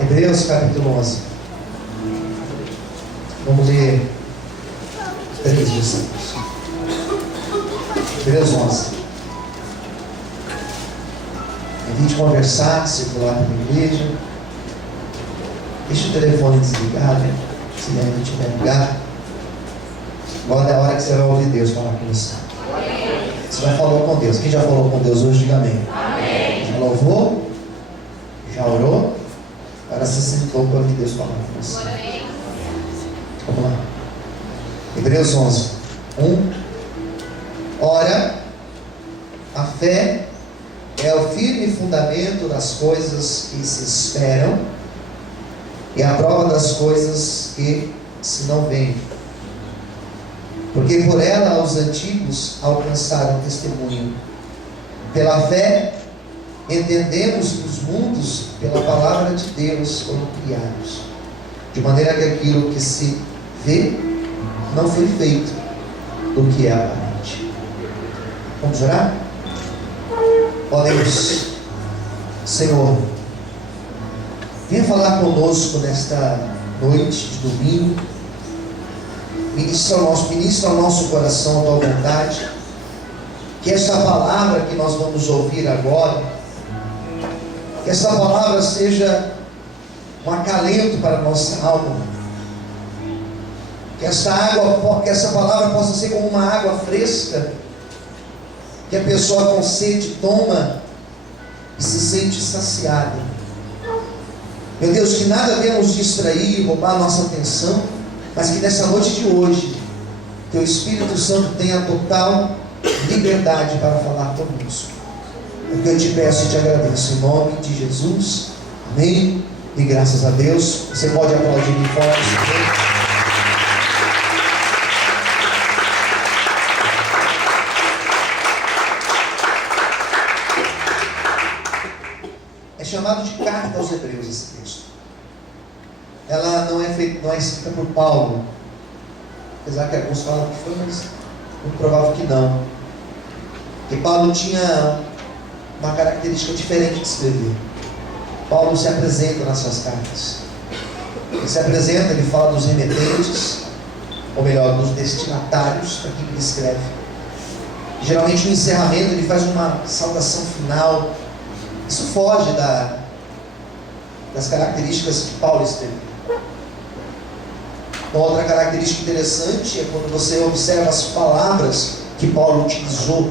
Hebreus capítulo 11. Vamos ler 3 versículos. Hebreus 11. Evite conversar, circular pela igreja. Deixa o telefone desligado, se ainda estiver ligado. Agora é a hora que você vai ouvir Deus falar com você. Você vai falar com Deus. Quem já falou com Deus hoje, diga amém. Já louvou? Já orou? Agora você sentou para ouvir Deus falar com você. Vamos lá. Hebreus 11, 1. Ora, a fé é o firme fundamento das coisas que se esperam e a prova das coisas que se não veem. Porque por ela os antigos alcançaram testemunho. Pela fé entendemos que os mundos, pela palavra de Deus, foram criados, de maneira que aquilo que se vê não foi feito do que é aparente. Vamos orar? Ó Deus, Senhor, venha falar conosco nesta noite de domingo. Ministra ao nosso coração a tua vontade. Que esta palavra que nós vamos ouvir agora, que esta palavra seja um acalento para a nossa alma. Que essa palavra possa ser como uma água fresca, que a pessoa com sede toma e se sente saciada. Meu Deus, que nada venha nos distrair, roubar a nossa atenção, mas que nessa noite de hoje, Teu Espírito Santo tenha total liberdade para falar conosco. É o que eu te peço e te agradeço, em nome de Jesus, amém, e graças a Deus. Você pode aplaudir de forte. É chamado de carta aos Hebreus esse texto. Ela não é escrita por Paulo, apesar que alguns falam que foi, mas muito provável que não. Porque Paulo tinha uma característica diferente de escrever. Paulo se apresenta nas suas cartas. Ele se apresenta, ele fala dos remetentes, ou melhor, dos destinatários para quem ele escreve. Geralmente no encerramento ele faz uma saudação final. Isso foge das características que Paulo escreveu. Uma outra característica interessante é quando você observa as palavras que Paulo utilizou,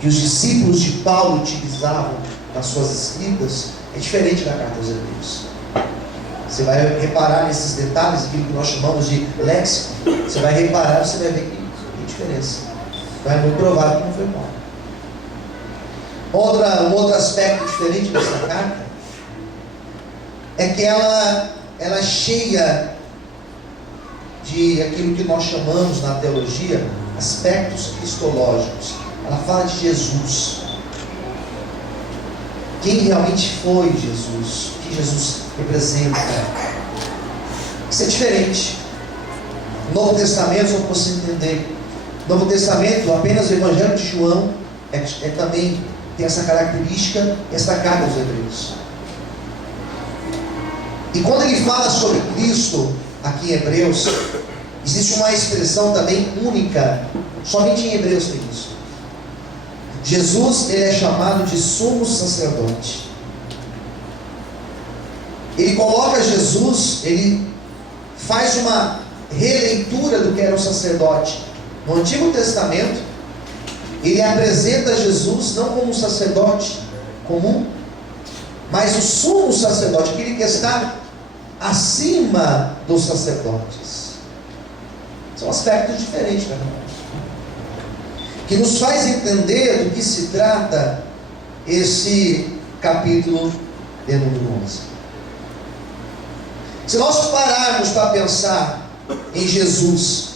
que os discípulos de Paulo utilizavam nas suas escritas, é diferente da carta aos Hebreus. Você vai reparar nesses detalhes, aquilo que nós chamamos de léxico. Você vai reparar, você vai ver que tem diferença. Então é muito provável que não foi Paulo. Um outro aspecto diferente dessa carta é que ela é cheia de aquilo que nós chamamos na teologia aspectos cristológicos. Ela fala de Jesus, quem realmente foi Jesus, o que Jesus representa. Isso é diferente. No Novo Testamento, só para você entender, no Novo Testamento, apenas o Evangelho de João também tem essa característica, essa carta aos Hebreus. E quando ele fala sobre Cristo aqui em Hebreus, existe uma expressão também única, somente em Hebreus tem isso. Jesus, ele é chamado de sumo sacerdote. Ele coloca Jesus, ele faz uma releitura do que era o sacerdote. No Antigo Testamento, ele apresenta Jesus não como um sacerdote comum, mas o sumo sacerdote, aquele que está acima dos sacerdotes. São aspectos diferentes, né? Que nos faz entender do que se trata esse capítulo de número 11. Se nós pararmos para pensar em Jesus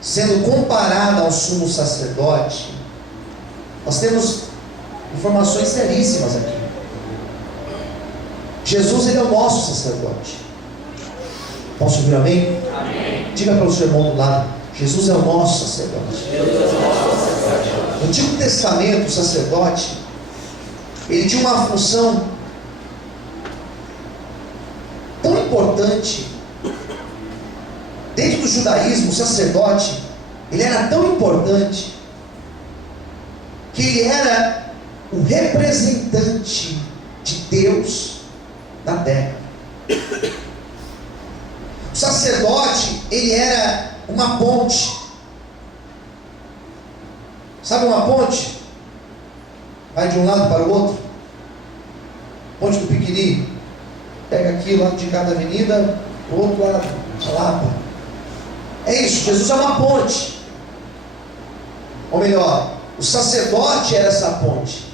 sendo comparado ao sumo sacerdote, nós temos informações seríssimas aqui. Jesus, ele é o nosso sacerdote. Posso ouvir amém? Amém. Diga para o seu irmão do lado: Jesus é o nosso sacerdote. No Antigo Testamento, o sacerdote, ele tinha uma função tão importante. Dentro do judaísmo, o sacerdote, ele era tão importante, que ele era o representante de Deus na terra. O sacerdote, ele era uma ponte. Sabe uma ponte? Vai de um lado para o outro. Ponte do Piquiri. Pega aqui o lado de cada avenida, o outro lado, a Lapa. É isso, Jesus é uma ponte. Ou melhor, o sacerdote era essa ponte.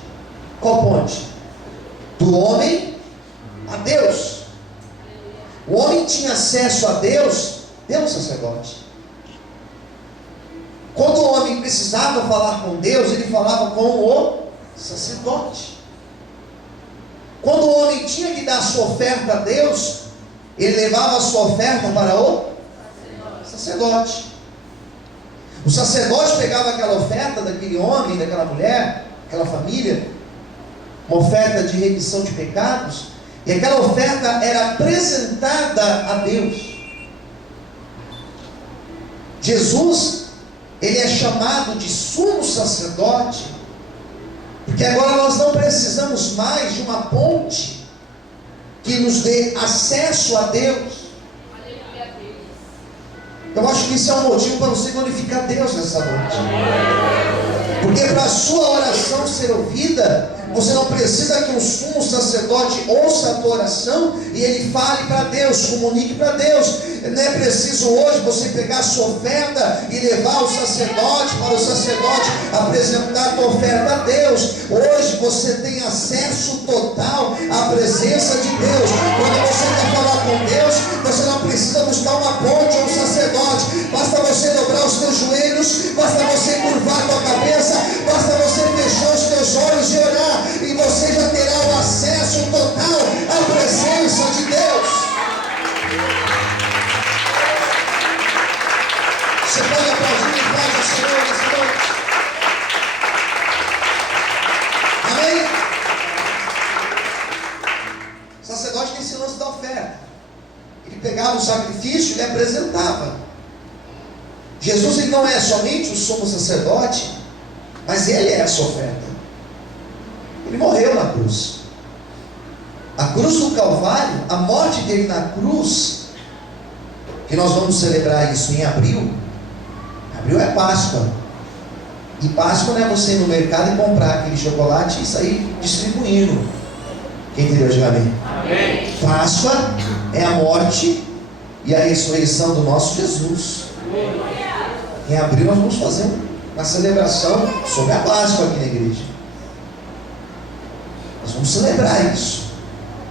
Qual ponte? Do homem a Deus. O homem tinha acesso a Deus pelo sacerdote. Quando o homem precisava falar com Deus, ele falava com o sacerdote. Quando o homem tinha que dar a sua oferta a Deus, ele levava a sua oferta para o sacerdote. O sacerdote pegava aquela oferta daquele homem, daquela mulher, aquela família, uma oferta de remissão de pecados, e aquela oferta era apresentada a Deus. Jesus, ele é chamado de sumo sacerdote, porque agora nós não precisamos mais de uma ponte que nos dê acesso a Deus. Eu acho que isso é um motivo para você glorificar Deus nessa noite. Porque para a sua oração ser ouvida, você não precisa que um sumo sacerdote ouça a tua oração e ele fale para Deus, comunique para Deus. Não é preciso hoje você pegar a sua oferta e levar o sacerdote, para o sacerdote apresentar a tua oferta a Deus. Hoje você tem acesso total à presença de Deus. Quando você quer falar com Deus, você não precisa buscar uma ponte ou um sacerdote. Basta você dobrar os teus joelhos, basta você curvar a tua cabeça, basta você fechar os teus olhos e orar, e você já terá o acesso total à presença de Deus. Você pode aplaudir e paz ao Senhor nessa noite. Amém? O sacerdote tem esse lance da oferta. Ele pegava o sacrifício e ele apresentava. Jesus, ele não é somente o sumo sacerdote, mas ele é essa oferta. Ele morreu na cruz. A cruz do Calvário, a morte dele na cruz, que nós vamos celebrar isso em abril. Abril é Páscoa. E Páscoa não é você ir no mercado e comprar aquele chocolate e sair distribuindo. Quem entendeu? Diga amém. Amém. Páscoa é a morte e a ressurreição do nosso Jesus. Em abril nós vamos fazer uma celebração sobre a Páscoa aqui na igreja. Nós vamos celebrar isso.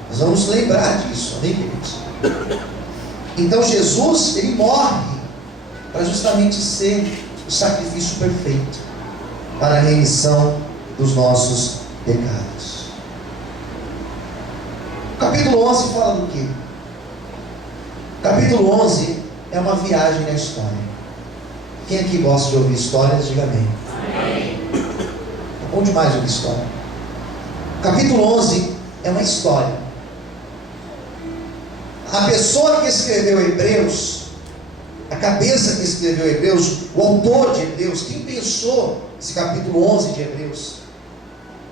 Nós vamos lembrar disso. Amém, queridos? Então Jesus, ele morre para justamente ser o sacrifício perfeito para a remissão dos nossos pecados. O capítulo 11 fala do quê? O capítulo 11 é uma viagem na história. Quem aqui gosta de ouvir histórias, diga amém. É bom demais ouvir história. O capítulo 11 é uma história. A pessoa que escreveu Hebreus, a cabeça que escreveu Hebreus, o autor de Hebreus, quem pensou esse capítulo 11 de Hebreus,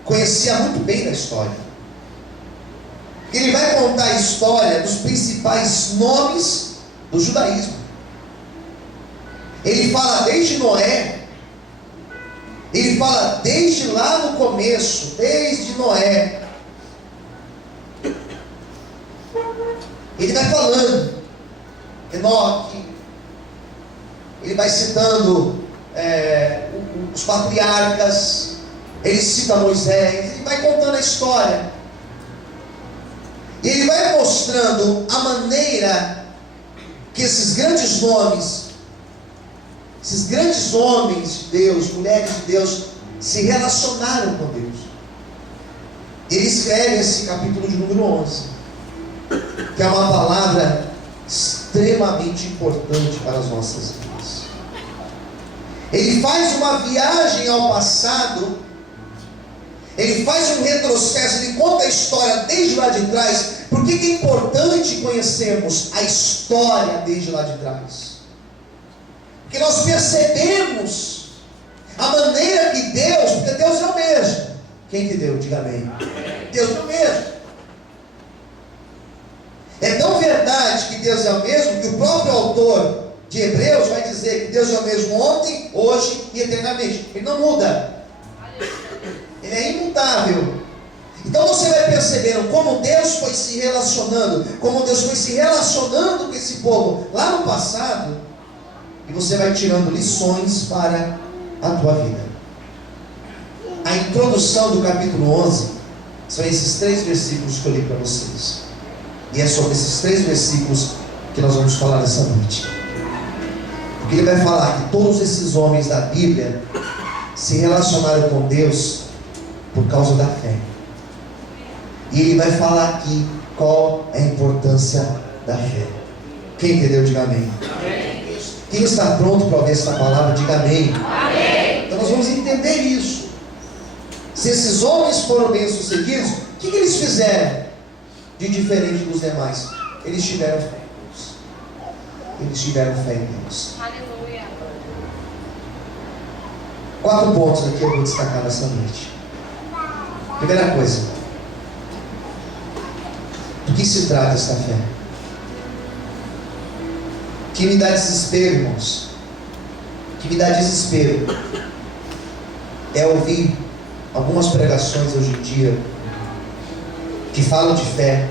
conhecia muito bem da história. Ele vai contar a história dos principais nomes do judaísmo. Ele fala desde Noé, ele fala desde lá no começo, desde Noé. Ele vai falando, Enoque, ele vai citando os patriarcas, ele cita Moisés, ele vai contando a história. E ele vai mostrando a maneira que esses grandes nomes, esses grandes homens de Deus, mulheres de Deus, se relacionaram com Deus. Ele escreve esse capítulo de número 11, que é uma palavra extremamente importante para as nossas vidas. Ele faz uma viagem ao passado, ele faz um retrocesso, ele conta a história desde lá de trás. Por que é importante conhecermos a história desde lá de trás? Porque nós percebemos a maneira que Deus, porque Deus é o mesmo. Quem que deu? Diga amém. Deus é o mesmo. É tão verdade que Deus é o mesmo, que o próprio autor de Hebreus vai dizer que Deus é o mesmo ontem, hoje e eternamente. Ele não muda. Ele é imutável. Então você vai percebendo como Deus foi se relacionando, como Deus foi se relacionando com esse povo lá no passado, e você vai tirando lições para a tua vida. A introdução do capítulo 11 são esses 3 versículos que eu li para vocês. E é sobre esses 3 versículos que nós vamos falar nessa noite. Porque ele vai falar que todos esses homens da Bíblia se relacionaram com Deus por causa da fé. E ele vai falar aqui qual é a importância da fé. Quem entendeu, diga amém. Amém. Quem está pronto para ouvir essa palavra, diga amém. Amém. Então nós vamos entender isso. Se esses homens foram bem-sucedidos, o que eles fizeram de diferente dos demais? Eles tiveram fé em Deus. Eles tiveram fé em Deus. Aleluia. 4 pontos aqui eu vou destacar nessa noite. Primeira coisa, do que se trata esta fé? Que me dá desespero, irmãos. Que me dá desespero é ouvir algumas pregações hoje em dia que falam de fé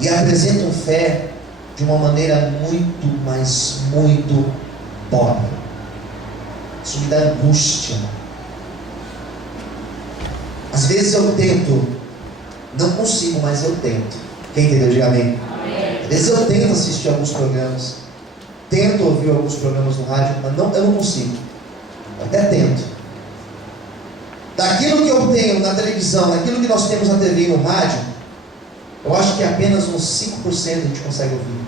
e apresentam fé de uma maneira muito, mas muito pobre. Isso me dá angústia. Às vezes eu tento, não consigo, mas eu tento. Quem entendeu? Diga amém. Amém. Às vezes eu tento assistir alguns programas, tento ouvir alguns programas no rádio, mas eu não consigo. Eu até tento. Daquilo que eu tenho na televisão, daquilo que nós temos na TV e no rádio, eu acho que apenas uns 5% a gente consegue ouvir.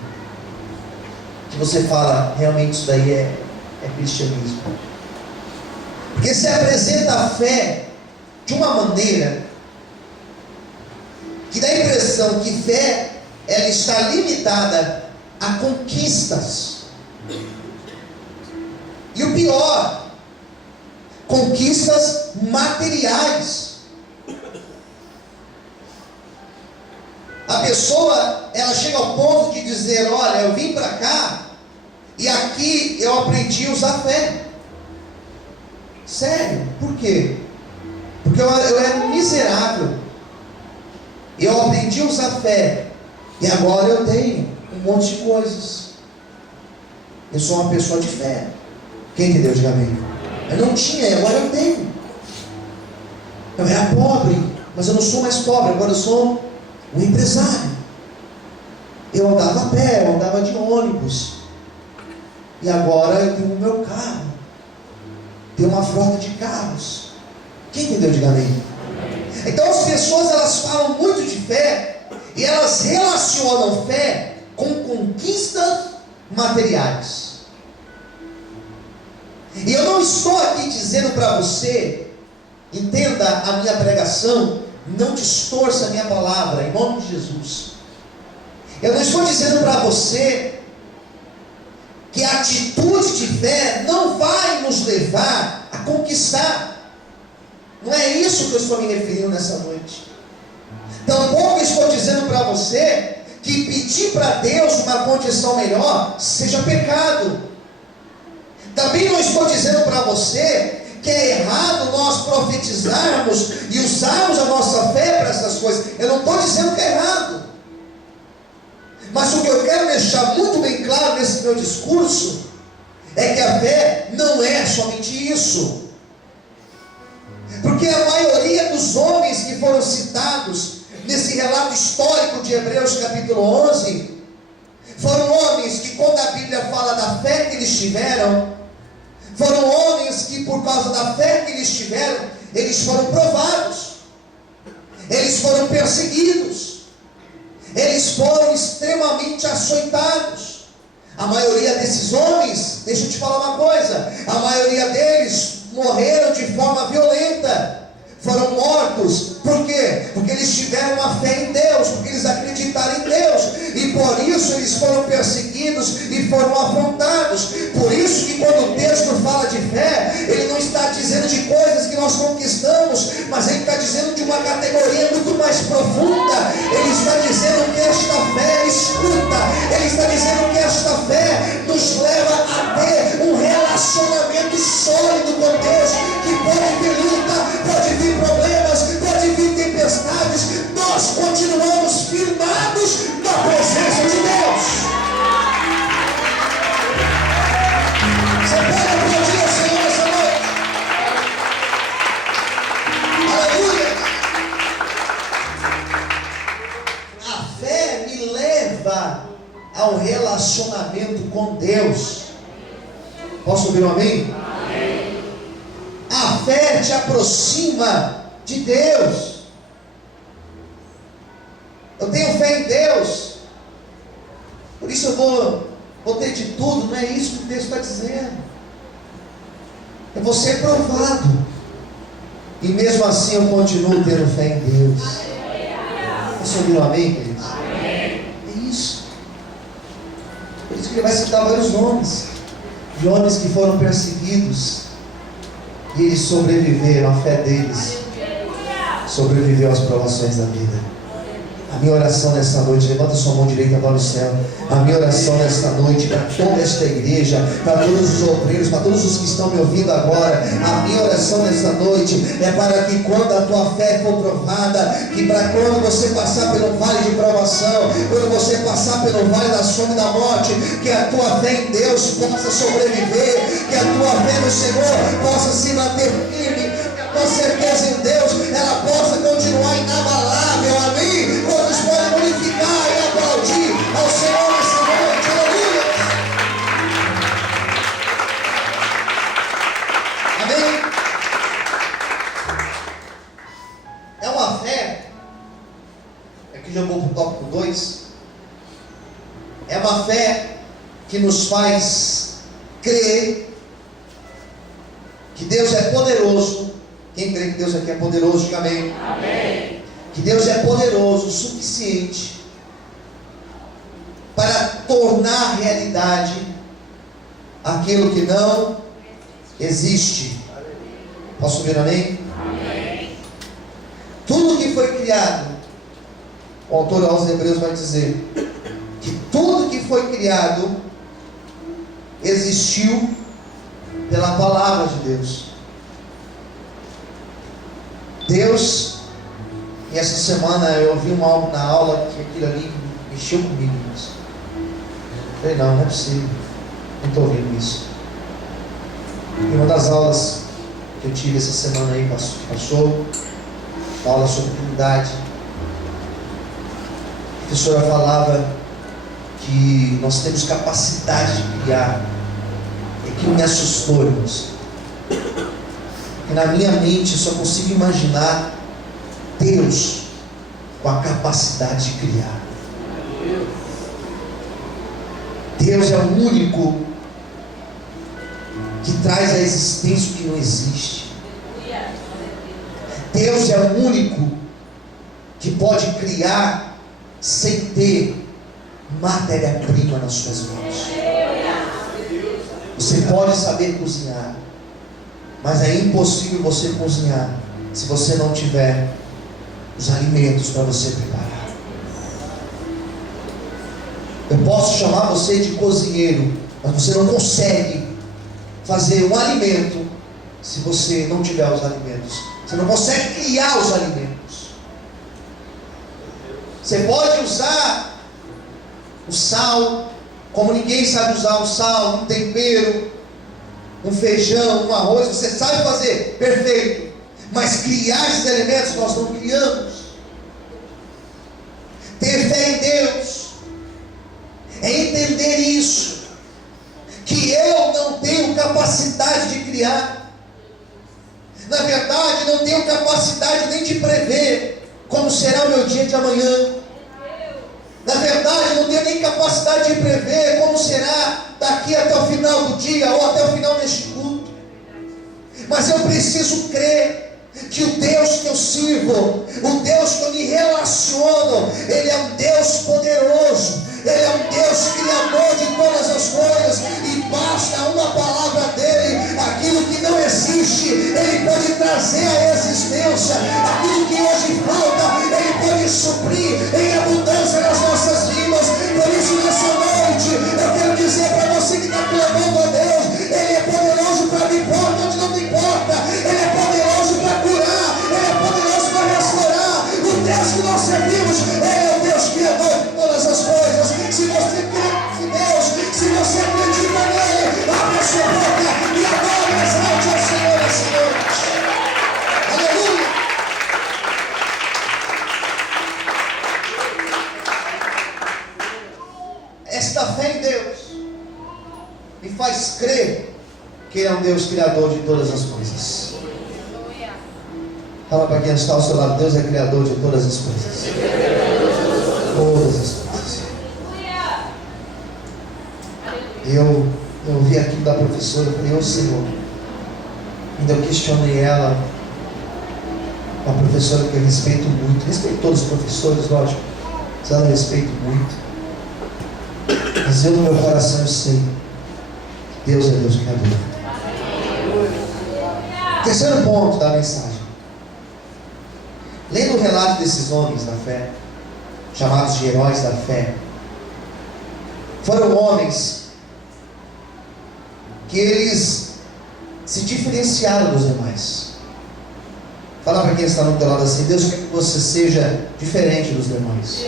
Que você fala, realmente isso daí é cristianismo. Porque se apresenta a fé de uma maneira que dá a impressão que fé, ela está limitada a conquistas. E o pior, conquistas materiais. A pessoa, ela chega ao ponto de dizer, olha, eu vim para cá e aqui eu aprendi a usar fé. Sério, por quê? Porque eu era um miserável. Eu aprendi a usar fé. E agora eu tenho um monte de coisas. Eu sou uma pessoa de fé. Quem entendeu? Diga amém. Eu não tinha, e agora eu tenho. Eu era pobre, mas eu não sou mais pobre. Agora eu sou um empresário. Eu andava a pé, eu andava de ônibus. E agora eu tenho o meu carro. Tenho uma frota de carros. Quem entendeu? Diga amém. Então as pessoas, elas falam muito de fé e elas relacionam fé com conquistas materiais. E eu não estou aqui dizendo para você, entenda a minha pregação, não distorça a minha palavra, em nome de Jesus. Eu não estou dizendo para você que a atitude de fé não vai nos levar a conquistar. Não é isso que eu estou me referindo nessa noite. Tampouco estou dizendo para você que pedir para Deus uma condição melhor seja pecado. Também não estou dizendo para você que é errado nós profetizarmos e usarmos a nossa fé para essas coisas. Eu não estou dizendo que é errado. Mas o que eu quero deixar muito bem claro nesse meu discurso é que a fé não é somente isso. Porque a maioria dos homens que foram citados nesse relato histórico de Hebreus capítulo 11 foram homens que, quando a Bíblia fala da fé que eles tiveram, foram homens que, por causa da fé que eles tiveram, eles foram provados, eles foram perseguidos, eles foram extremamente açoitados. A maioria desses homens, deixa eu te falar uma coisa, a maioria deles morreram de forma violenta, foram mortos. Por quê? Porque eles tiveram uma fé em Deus, porque eles acreditaram em Deus, e por isso eles foram perseguidos e foram afrontados. Por isso que quando o texto fala de fé, ele não está dizendo de coisas que nós conquistamos, mas ele está dizendo de uma categoria muito mais profunda. Ele está dizendo que esta fé, escuta, ele está dizendo que esta fé nos leva a ter um relacionamento sólido com Deus, que pode vir luta, pode vir problemas, pode vir tempestades, nós continuamos firmados na presença de Deus. Você pode aplaudir ao Senhor essa noite? Aleluia! A fé me leva ao relacionamento com Deus. Posso ouvir um amém? Amém. A fé te aproxima de Deus. Eu tenho fé em Deus, por isso eu vou ter de tudo. Não é isso que o texto está dizendo. Eu vou ser provado, e mesmo assim eu continuo tendo fé em Deus. Você ouviu um amém, queridos? É isso. Por isso que ele vai citar vários nomes, de homens que foram perseguidos, e eles sobreviveram. A fé deles sobreviveu às provações da vida. A minha oração nessa noite, levanta sua mão direita para o céu. A minha oração nessa noite para toda esta igreja, para todos os obreiros, para todos os que estão me ouvindo agora, a minha oração nessa noite é para que quando a tua fé for provada, que para quando você passar pelo vale de provação, quando você passar pelo vale da sombra e da morte, que a tua fé em Deus possa sobreviver, que a tua fé no Senhor possa se manter firme, que a tua certeza em Deus ela possa continuar inabalável. Amém? Todos podem glorificar e aplaudir ao Senhor nessa noite. Aleluia! Amém? É uma fé, aqui já vou para o tópico 2. É uma fé que nos faz crer que Deus é poderoso. Quem crê que Deus aqui é poderoso, diga amém. Amém. Que Deus é poderoso o suficiente para tornar realidade aquilo que não existe. Posso ouvir amém? Amém. Tudo que foi criado, o autor aos Hebreus vai dizer que tudo que foi criado existiu pela palavra de Deus. Deus, e essa semana eu ouvi algo na aula que aquilo ali mexeu comigo. Eu falei, não é possível, não estou ouvindo isso. E uma das aulas que eu tive essa semana aí, passou, uma aula sobre Trindade. A professora falava que nós temos capacidade de criar. E aquilo me assustou, irmãos. E na minha mente eu só consigo imaginar Deus com a capacidade de criar. Deus é o único que traz à existência o que não existe. Deus é o único que pode criar sem ter matéria-prima nas suas mãos. Você pode saber cozinhar, mas é impossível você cozinhar se você não tiver os alimentos para você preparar. Eu posso chamar você de cozinheiro, mas você não consegue fazer um alimento se você não tiver os alimentos. Você não consegue criar os alimentos. Você pode usar o sal, como ninguém sabe usar o sal, um tempero, um feijão, um arroz, você sabe fazer, perfeito. Mas criar esses alimentos nós não criamos. Ter fé em Deus é entender isso, que eu não tenho capacidade de criar. Na verdade, não tenho capacidade nem de prever como será o meu dia de amanhã. Na verdade, não tenho nem capacidade de prever como será daqui até o final do dia ou até o final deste culto. Mas eu preciso crer, que o Deus que eu sirvo, o Deus que eu me relaciono, Ele é um Deus poderoso, Ele é um Deus criador de todas as coisas, e basta uma palavra dEle, aquilo que não existe, Ele pode trazer à existência, aquilo que hoje falta, Ele pode suprir em abundância nas nossas vidas. Por isso, nessa noite, eu quero dizer para você que está clamando a Deus, Ele é poderoso para me importa onde não te importa, Ele é poderoso para curar, Ele é poderoso para restaurar. O Deus que nós servimos, Ele é o Deus criador de todas as coisas. Se você crê em Deus, se você acredita nele, abre a sua boca e adore, exalte ao Senhor essa noite. Aleluia! Esta fé em Deus me faz crer que Ele é um Deus criador de todas as coisas. Fala para quem está ao seu lado: Deus é criador de todas as coisas. Todas as coisas. Eu ouvi aquilo da professora, eu falei: ô Senhor. Ainda eu questionei ela, uma professora que eu respeito muito, respeito todos os professores, lógico, mas ela eu respeito muito. Mas eu no meu coração eu sei, Deus é Deus criador. Terceiro ponto da mensagem. Lendo o relato desses homens da fé, chamados de heróis da fé, foram homens que eles se diferenciaram dos demais. Fala para quem está no teu lado assim: Deus quer que você seja diferente dos demais.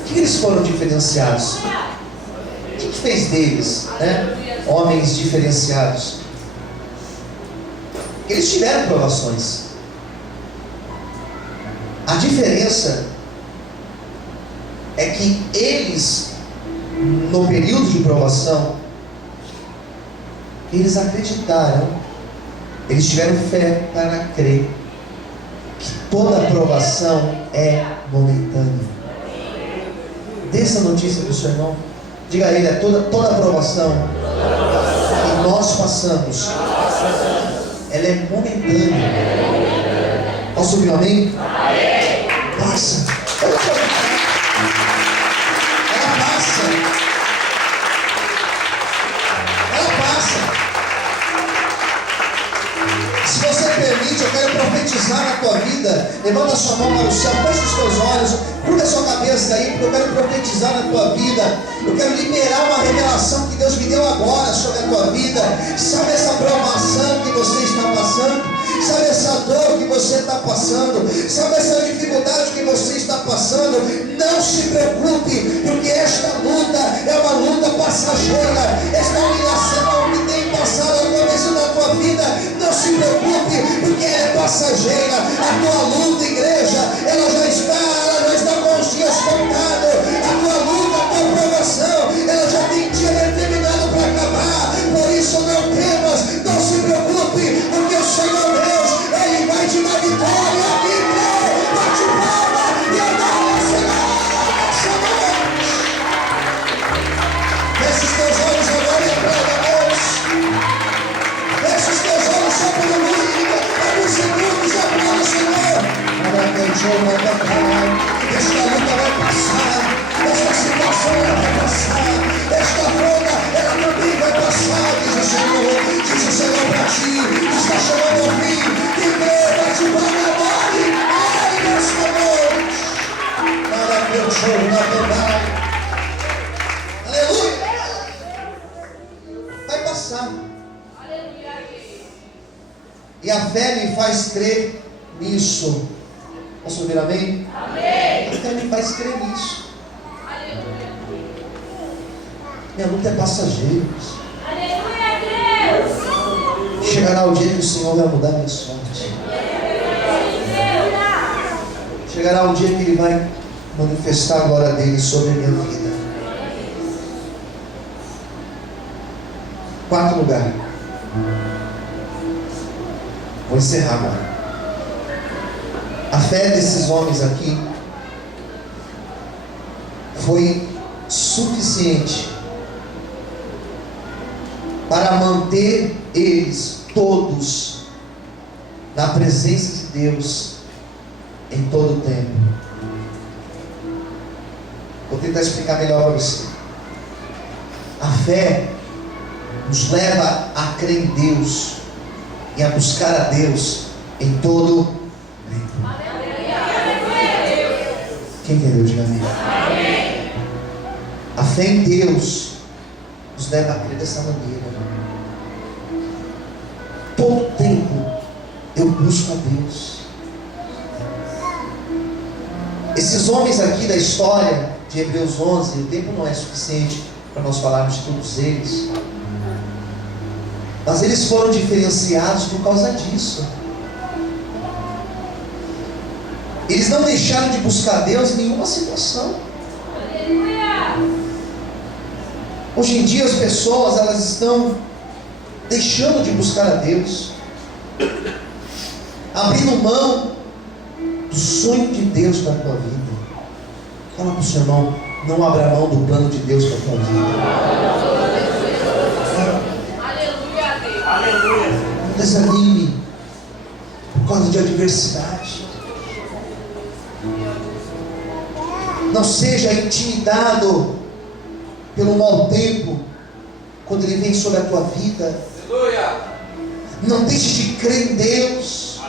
O que eles foram diferenciados? O que fez deles, né, homens diferenciados? Eles tiveram provações. A diferença é que eles, no período de provação, eles acreditaram, eles tiveram fé para crer que toda provação é momentânea. Dê essa notícia para o seu irmão. Diga a ele: toda provação que nós passamos, ela é momentânea. Posso ouvir um amém? Passa. Ela passa. Ela passa. Se você permite, eu quero profetizar na tua vida. Levanta a sua mão para o céu, fecha os teus olhos, curva a sua cabeça aí, porque eu quero profetizar na tua vida. Eu quero liberar uma revelação que Deus me deu agora sobre a tua vida. Sabe essa provação que você está passando? Sabe essa dor que você está passando? Sabe essa dificuldade que você está passando? Não se preocupe, porque esta luta é uma luta passageira. Esta humilhação que tem passado acontecendo na tua vida, não se preocupe, porque ela é passageira. A tua luta, igreja, ela já está com os dias contados. A tua luta, a tua provação, ela já tem dia determinado para acabar. Por isso não temas, não se preocupe, porque o Senhor Deus, Ele vai te dar vitória. Aqui, bate palma e adora o Senhor essa noite. Feche os teus olhos agora e aprenda a Deus. Feche os teus olhos só por alguns segundos e aprenda o Senhor. Esta luta vai passar, esta situação vai passar, esta luta ela também vai passar, diz o Senhor para ti, está chamando ao fim, quem crê vai te pagar e ai nesta noite, para que o choro na verdade, aleluia, vai passar, e a fé me faz crer nisso. Posso ouvir amém? Amém. A fé me faz crer nisso. Aleluia. Minha luta é passageira. Aleluia, Deus. Chegará o dia que o Senhor vai mudar minha sorte. Chegará o dia que Ele vai manifestar a glória dele sobre a minha vida. Quarto lugar. Vou encerrar agora. A fé desses homens aqui foi suficiente para manter eles todos na presença de Deus em todo o tempo. Vou tentar explicar melhor para você. A fé nos leva a crer em Deus e a buscar a Deus em todo o tempo. Quem entendeu? Diga amém. A fé em Deus nos leva a crer dessa maneira. Todo tempo eu busco a Deus. Esses homens aqui da história de Hebreus 11, o tempo não é suficiente para nós falarmos de todos eles, mas eles foram diferenciados por causa disso. Eles não deixaram de buscar Deus em nenhuma situação. Hoje em dia as pessoas, elas estão deixando de buscar a Deus, abrindo mão do sonho de Deus para a tua vida. Fala para o seu irmão, não abra mão do plano de Deus para a tua vida. Aleluia. Não desanime por causa de adversidade. Não seja intimidado pelo mau tempo quando ele vem sobre a tua vida. Não deixe de crer em Deus,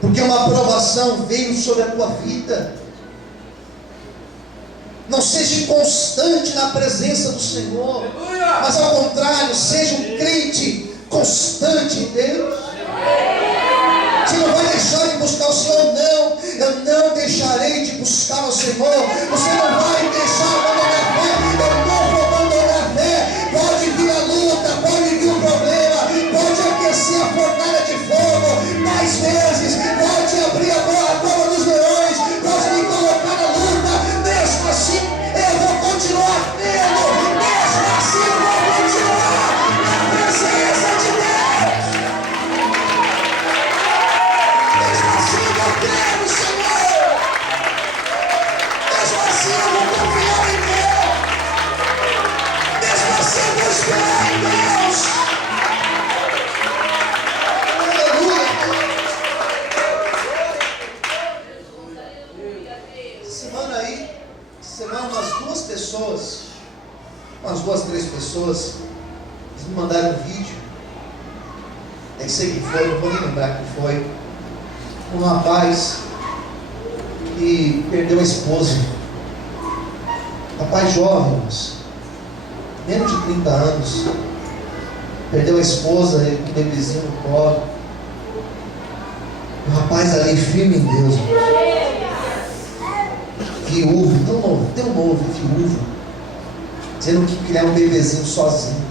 porque uma aprovação veio sobre a tua vida. Não seja inconstante na presença do Senhor, mas ao contrário, seja um crente constante em Deus. Você não vai deixar de buscar o Senhor, não. Eu não deixarei de buscar o Senhor. Você não vai deixar abandonar a fé. Eu não vou abandonar a fé. Pode vir a luta, pode vir o problema, pode aquecer a fornalha de fogo 10 vezes, pode abrir a cova dos leões, pode me colocar na luta. Mesmo assim, eu vou continuar tendo. Mesmo assim, eu vou continuar na presença de Deus. Mesmo assim, eu vou crer no Senhor. Mesmo assim, eu vou confiar em Deus. Mesmo assim, eu vou esperar em Deus. Aleluia. Semana umas duas, três pessoas, eles me mandaram um vídeo, nem sei quem foi, não vou nem lembrar quem foi, um rapaz que perdeu a esposa, rapaz jovem, irmãos, menos de 30 anos, perdeu a esposa, com um bebezinho no colo, o rapaz ali firme em Deus, viúvo, tão novo, viúvo, dizendo que criar um bebezinho sozinho.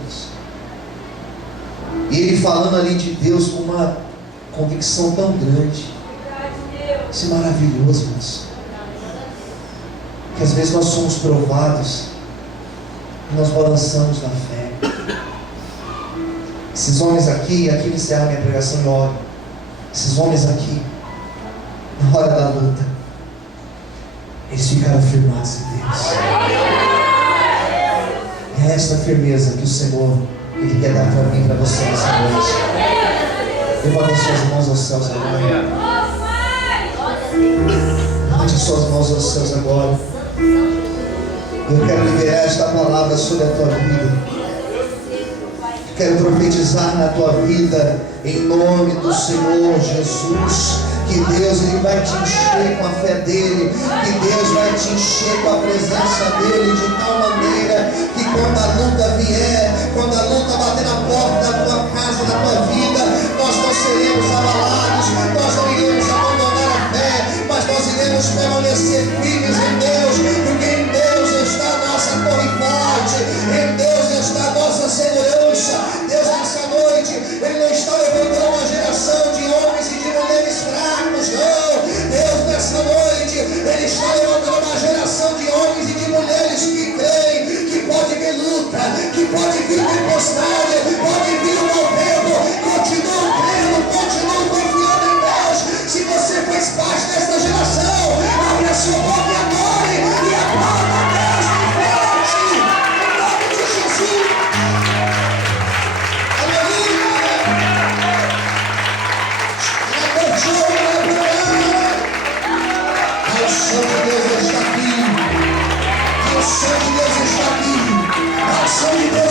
E ele falando ali de Deus com uma convicção tão grande. Isso é maravilhoso, irmãos. Que às vezes nós somos provados e nós balançamos na fé. Esses homens aqui eu encerro a minha pregação e oro. Esses homens aqui, na hora da luta, eles ficaram firmados em Deus. É esta firmeza que o Senhor Ele quer dar para mim e para você nessa noite. Levante suas mãos aos céus agora. Levante suas mãos aos céus agora. Eu quero liberar esta palavra sobre a tua vida. Quero profetizar na tua vida, em nome do Senhor Jesus, que Deus Ele vai te encher com a fé dEle, que Deus vai te encher com a presença dEle, de tal maneira que quando a luta vier, quando a luta bater na porta da tua casa, da tua vida, nós não seremos abalados, nós não iremos abandonar a fé, mas nós iremos permanecer firmes em Deus, porque em Deus está a nossa torre forte, em Deus está a nossa segurança. Deus nessa noite, Ele não está levantando uma geração de homens e de mulheres fracos, não. Deus nessa noite, Ele está levantando uma geração de homens e de mulheres que creem que pode vir luta, que pode vir tempestade, pode vir o mau tempo. Continuam crendo, continuam confiando em Deus, unção de Deus